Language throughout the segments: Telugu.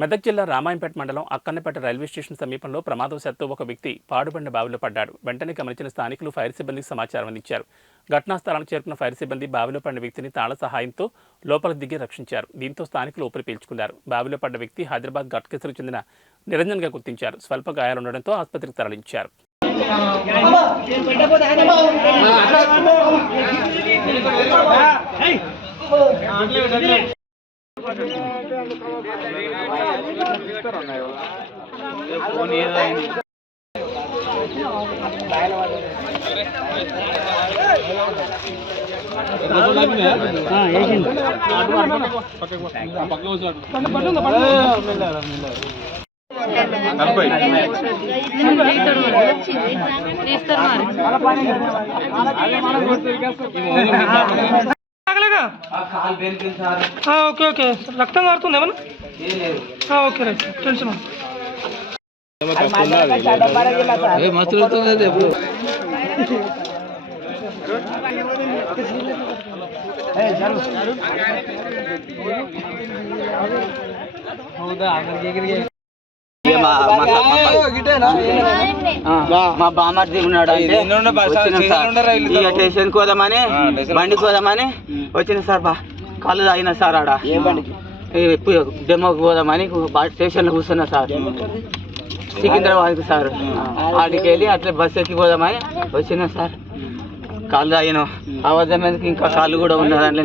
మెదక్ జిల్లా రామాయంపేట మండలం అక్కన్నపేట రైల్వే స్టేషన్ సమీపంలో ప్రమాదవశాత్తు ఒక వ్యక్తి పాడుబడిన బావిలో పడ్డాడు. వెంటనే గమనించిన స్థానికులు ఫైర్ సిబ్బందికి సమాచారం అందించారు. ఘటనా స్థలానికి చేరుకున్న ఫైర్ సిబ్బంది బావిలో పడిన వ్యక్తిని తాళ సహాయంతో లోపలికి దిగి రక్షించారు. దీంతో స్థానికులు ఊపిరి పీల్చుకున్నారు. బావిలో పడ్డ వ్యక్తి హైదరాబాద్ ఘట్కేసరికి చెందిన నిరంజన్గా గుర్తించారు. స్వల్ప గాయాలుండడంతో ఆసుపత్రికి తరలించారు. ఓకే ఓకే రక్తం కారుతుంది ఏమన్నా ఓకే రైట్ టెన్షన్ మా బామర్ది ఉన్నాడు స్టేషన్ కోదామని బండి కోదామని వచ్చిన సార్ కళ్ళు తాగిన సార్ ఆడ డెమోకి పోదామని స్టేషన్ లో కూర్చున్నా సార్ సికింద్రాబాద్కి సార్ ఆడికి వెళ్ళి అట్లా బస్ ఎక్కి పోదామని వచ్చినా సార్ కాళ్ళు తాగిన అబద్ధం ఎందుకు ఇంకా కాళ్ళు కూడా ఉన్నదాంట్లో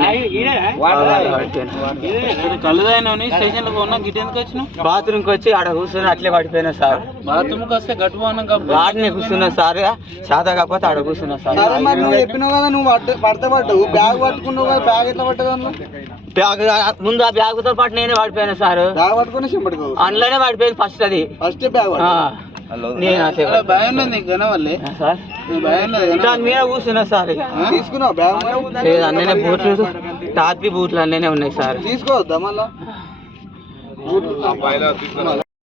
కళ్ళు తాగిన స్టేషన్ లో ఉన్నా గిట్ ఎందుకు వచ్చిన బాత్రూమ్కి వచ్చి ఆడ కూర్చొని అట్లే పడిపోయినా సార్. బాత్రూమ్కి వస్తే గట్టు వాటిని కూర్చున్నా సార్, శాతా కాకపోతే ఆడ కూర్చున్నా సార్. నువ్వు చెప్పినావు కదా నువ్వు పడతావు బ్యాగ్ పట్టుకున్నావు కదా, బ్యాగ్ ఎట్లా పట్టదు? బ్యాగ్ ముందు ఆ బ్యాగ్ తో పాటు నేనే పడిపోయినా సార్. బ్యాగ్ పట్టుకుని చింపడుకో అందులోనే పడిపోయింది ఫస్ట్ అది ఫస్ట్ బ్యాగ్ దాని మీద కూర్చున్నా సార్. తీసుకున్నావు బ్యాగ్? అన్నీ బూట్లు టాపీ బూట్లు అన్నీ ఉన్నాయి సార్. తీసుకోవద్దా మళ్ళా?